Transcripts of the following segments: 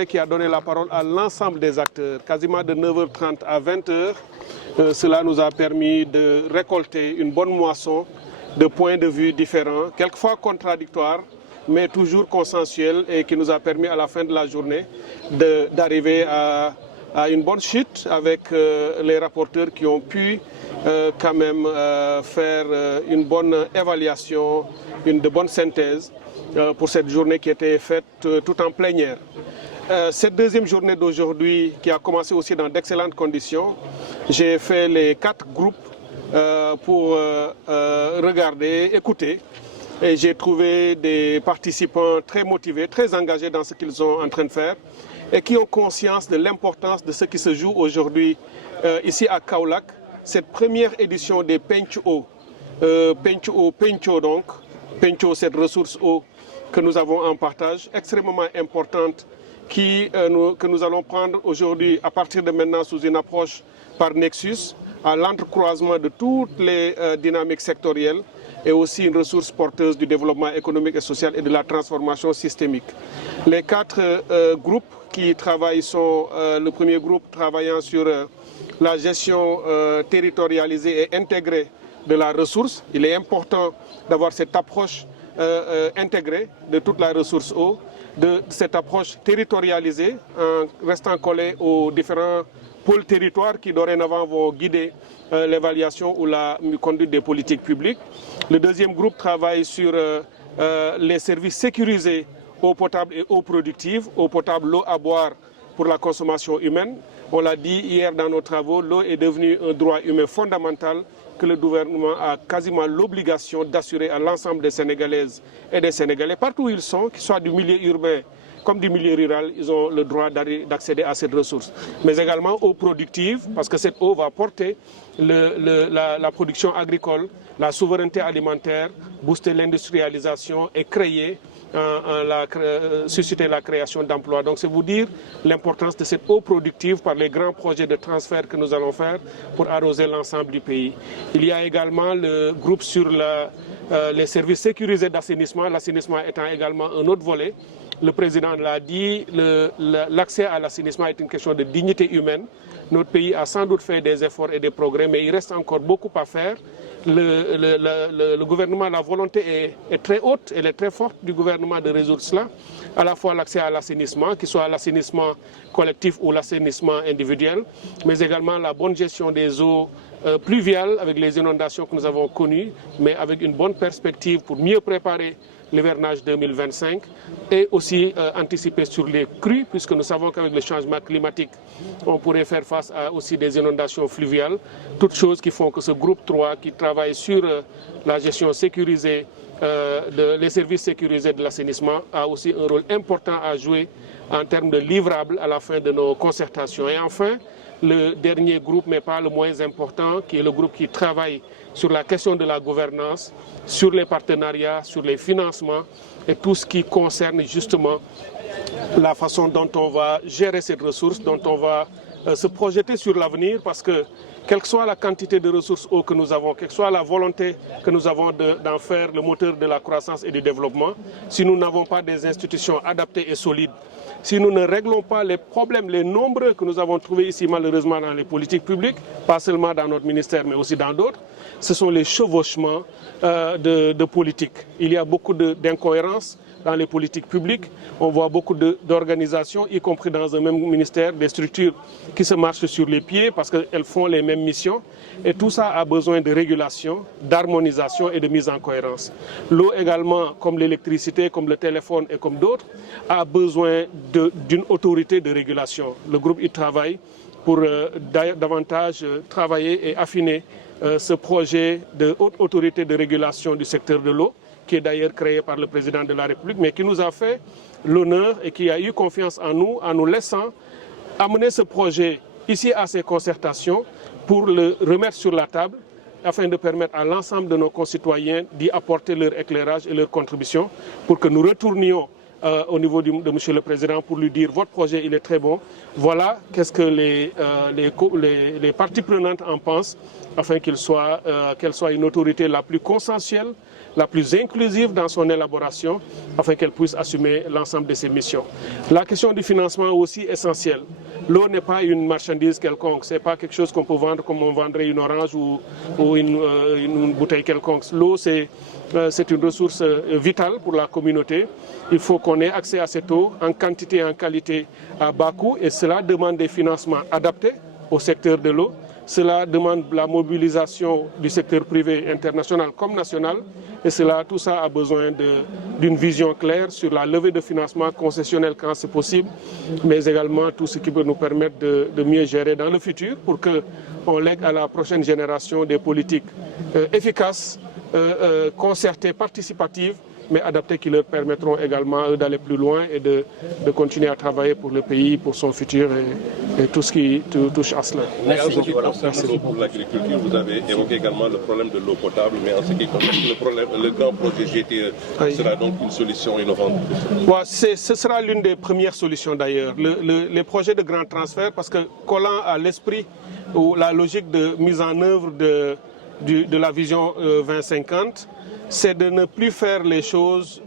journée qui a donné la parole à l'ensemble des acteurs, quasiment de 9h30 à 20h. Cela nous a permis de récolter une bonne moisson de points de vue différents, quelquefois contradictoires, mais toujours consensuels, et qui nous a permis à la fin de la journée d'arriver à une bonne chute avec les rapporteurs qui ont pu quand même faire une bonne évaluation, de bonne synthèse pour cette journée qui était faite tout en plénière. Cette deuxième journée d'aujourd'hui, qui a commencé aussi dans d'excellentes conditions, j'ai fait les 4 groupes pour regarder, écouter. Et j'ai trouvé des participants très motivés, très engagés dans ce qu'ils sont en train de faire et qui ont conscience de l'importance de ce qui se joue aujourd'hui ici à Kaolack. Cette première édition des Pencho, donc, Pencho, cette ressource eau que nous avons en partage, extrêmement importante, que nous allons prendre aujourd'hui à partir de maintenant sous une approche par Nexus, à l'entrecroisement de toutes les dynamiques sectorielles et aussi une ressource porteuse du développement économique et social et de la transformation systémique. Les 4 groupes qui travaillent sont le premier groupe travaillant sur la gestion territorialisée et intégrée de la ressource. Il est important d'avoir cette approche intégrée de toute la ressource eau, de cette approche territorialisée en restant collé aux différents pôles territoires qui dorénavant vont guider l'évaluation ou la conduite des politiques publiques. Le deuxième groupe travaille sur les services sécurisés, eau potable et eau productive, eau potable, l'eau à boire pour la consommation humaine. On l'a dit hier dans nos travaux, l'eau est devenue un droit humain fondamental que le gouvernement a quasiment l'obligation d'assurer à l'ensemble des Sénégalaises et des Sénégalais, partout où ils sont, qu'ils soient du milieu urbain comme du milieu rural, ils ont le droit d'accéder à cette ressource. Mais également eau productive, parce que cette eau va porter la production agricole, la souveraineté alimentaire, booster l'industrialisation et susciter la création d'emplois. Donc c'est vous dire l'importance de cette eau productive par les grands projets de transfert que nous allons faire pour arroser l'ensemble du pays. Il y a également le groupe sur les services sécurisés d'assainissement, l'assainissement étant également un autre volet. Le président l'a dit, l'accès à l'assainissement est une question de dignité humaine. Notre pays a sans doute fait des efforts et des progrès, mais il reste encore beaucoup à faire. Le gouvernement, la volonté est très haute, elle est très forte du gouvernement de résoudre cela. À la fois l'accès à l'assainissement, qu'il soit l'assainissement collectif ou l'assainissement individuel, mais également la bonne gestion des eaux pluviales avec les inondations que nous avons connues, mais avec une bonne perspective pour mieux préparer l'hivernage 2025 et aussi anticiper sur les crues, puisque nous savons qu'avec le changement climatique, on pourrait faire face à aussi des inondations fluviales. Toutes choses qui font que ce groupe 3 qui travaille sur la gestion sécurisée, les services sécurisés de l'assainissement a aussi un rôle important à jouer en termes de livrables à la fin de nos concertations. Et enfin, le dernier groupe, mais pas le moins important, qui est le groupe qui travaille sur la question de la gouvernance, sur les partenariats, sur les financements et tout ce qui concerne justement la façon dont on va gérer cette ressource, dont on va se projeter sur l'avenir, parce que quelle que soit la quantité de ressources eau que nous avons, quelle que soit la volonté que nous avons d'en faire le moteur de la croissance et du développement, si nous n'avons pas des institutions adaptées et solides, si nous ne réglons pas les problèmes, les nombreux que nous avons trouvés ici malheureusement dans les politiques publiques, pas seulement dans notre ministère mais aussi dans d'autres, ce sont les chevauchements de politique. Il y a beaucoup d'incohérences dans les politiques publiques. On voit beaucoup d'organisations, y compris dans un même ministère, des structures qui se marchent sur les pieds parce qu'elles font les mêmes missions. Et tout ça a besoin de régulation, d'harmonisation et de mise en cohérence. L'eau également, comme l'électricité, comme le téléphone et comme d'autres, a besoin d'une autorité de régulation. Le groupe y travaille pour davantage travailler et affiner ce projet de haute autorité de régulation du secteur de l'eau, qui est d'ailleurs créé par le président de la République, mais qui nous a fait l'honneur et qui a eu confiance en nous laissant amener ce projet ici à ces concertations pour le remettre sur la table afin de permettre à l'ensemble de nos concitoyens d'y apporter leur éclairage et leur contribution pour que nous retournions au niveau de M. le Président pour lui dire votre projet il est très bon, voilà qu'est-ce que les parties prenantes en pensent afin qu'elle soit une autorité la plus consensuelle, la plus inclusive dans son élaboration afin qu'elle puisse assumer l'ensemble de ses missions. La question du financement est aussi essentielle. L'eau n'est pas une marchandise quelconque, ce n'est pas quelque chose qu'on peut vendre comme on vendrait une orange ou une bouteille quelconque. L'eau, c'est une ressource vitale pour la communauté. Il faut qu'on ait accès à cette eau en quantité et en qualité à bas coût et cela demande des financements adaptés au secteur de l'eau. Cela demande la mobilisation du secteur privé international comme national et tout ça a besoin d'une vision claire sur la levée de financement concessionnel quand c'est possible, mais également tout ce qui peut nous permettre de mieux gérer dans le futur pour qu'on lègue à la prochaine génération des politiques efficaces, concertées, participatives, mais adaptées qui leur permettront également d'aller plus loin et de continuer à travailler pour le pays, pour son futur et tout ce qui touche à cela. Merci beaucoup. Pour l'agriculture, vous avez évoqué également le problème de l'eau potable, mais en ce qui concerne le grand projet GTE sera donc une solution innovante. Ce sera l'une des premières solutions d'ailleurs. Les projets de grand transfert, parce que collant à l'esprit ou la logique de mise en œuvre de la vision 2050, c'est de ne plus faire les choses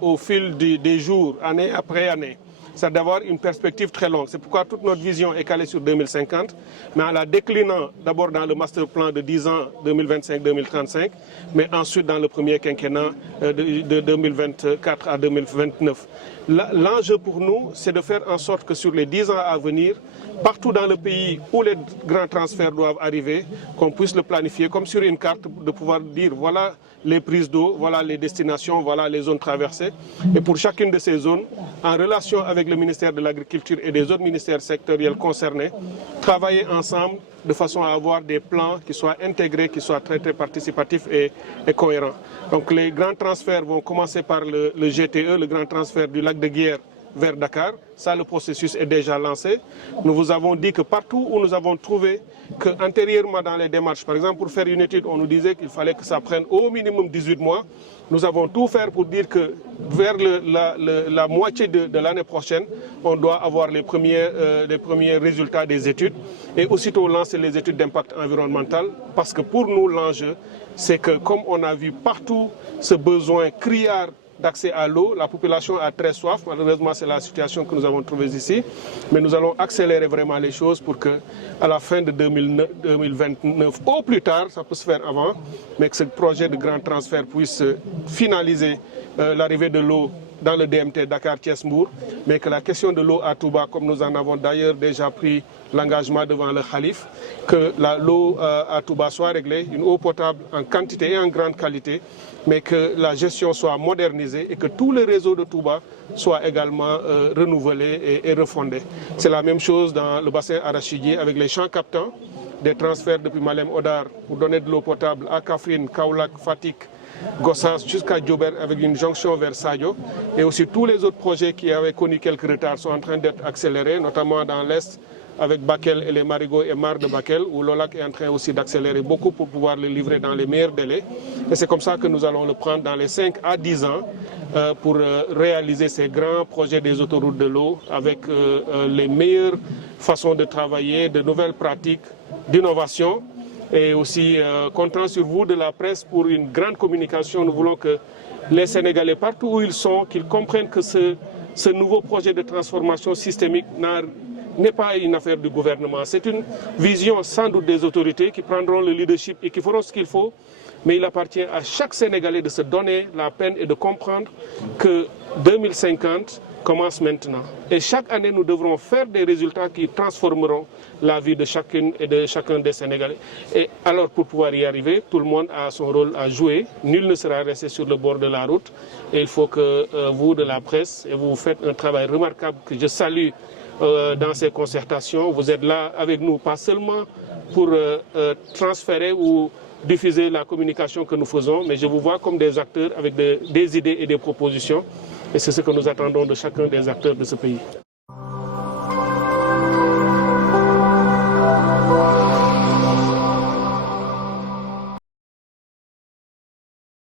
au fil des jours, année après année. C'est d'avoir une perspective très longue. C'est pourquoi toute notre vision est calée sur 2050, mais en la déclinant d'abord dans le master plan de 10 ans, 2025-2035, mais ensuite dans le premier quinquennat de 2024 à 2029. L'enjeu pour nous, c'est de faire en sorte que sur les 10 ans à venir, partout dans le pays où les grands transferts doivent arriver, qu'on puisse le planifier comme sur une carte, de pouvoir dire voilà les prises d'eau, voilà les destinations, voilà les zones traversées. Et pour chacune de ces zones, en relation avec le ministère de l'Agriculture et des autres ministères sectoriels concernés, travailler ensemble de façon à avoir des plans qui soient intégrés, qui soient très participatifs et cohérents. Donc les grands transferts vont commencer par le GTE, le grand transfert du lac de Guiers vers Dakar. Ça, le processus est déjà lancé. Nous vous avons dit que partout où nous avons trouvé qu'antérieurement dans les démarches, par exemple pour faire une étude, on nous disait qu'il fallait que ça prenne au minimum 18 mois. Nous avons tout fait pour dire que vers la moitié de l'année prochaine, on doit avoir les premiers résultats des études et aussitôt lancer les études d'impact environnemental parce que pour nous, l'enjeu, c'est que comme on a vu partout ce besoin criard d'accès à l'eau, la population a très soif, malheureusement c'est la situation que nous avons trouvée ici, mais nous allons accélérer vraiment les choses pour que à la fin de 2029, au plus tard, ça peut se faire avant, mais que ce projet de grand transfert puisse finaliser l'arrivée de l'eau dans le DMT Dakar-Thiès-Mbour, mais que la question de l'eau à Touba, comme nous en avons d'ailleurs déjà pris l'engagement devant le Khalif, que l'eau à Touba soit réglée, une eau potable en quantité et en grande qualité, mais que la gestion soit modernisée et que tous les réseaux de Touba soient également renouvelés et refondés. C'est la même chose dans le bassin arachidier avec les champs captants, des transferts depuis Malem Odar pour donner de l'eau potable à Kaffrine, Kaolack, Fatick, Gossas jusqu'à Djober avec une jonction vers Sadio. Et aussi tous les autres projets qui avaient connu quelques retards sont en train d'être accélérés, notamment dans l'Est avec Bakel et les marigots et mares de Bakel, où l'OLAC est en train aussi d'accélérer beaucoup pour pouvoir le livrer dans les meilleurs délais. Et c'est comme ça que nous allons le prendre dans les 5 à 10 ans pour réaliser ces grands projets des autoroutes de l'eau avec les meilleures façons de travailler, de nouvelles pratiques, d'innovation. Et aussi comptant sur vous de la presse pour une grande communication. Nous voulons que les Sénégalais, partout où ils sont, qu'ils comprennent que ce nouveau projet de transformation systémique n'est pas une affaire du gouvernement. C'est une vision sans doute des autorités qui prendront le leadership et qui feront ce qu'il faut. Mais il appartient à chaque Sénégalais de se donner la peine et de comprendre que 2050 commence maintenant. Et chaque année, nous devrons faire des résultats qui transformeront la vie de chacune et de chacun des Sénégalais. Et alors, pour pouvoir y arriver, tout le monde a son rôle à jouer. Nul ne sera resté sur le bord de la route. Et il faut que vous, de la presse, et vous faites un travail remarquable que je salue dans ces concertations. Vous êtes là avec nous, pas seulement pour transférer ou diffuser la communication que nous faisons, mais je vous vois comme des acteurs avec des idées et des propositions. Et c'est ce que nous attendons de chacun des acteurs de ce pays.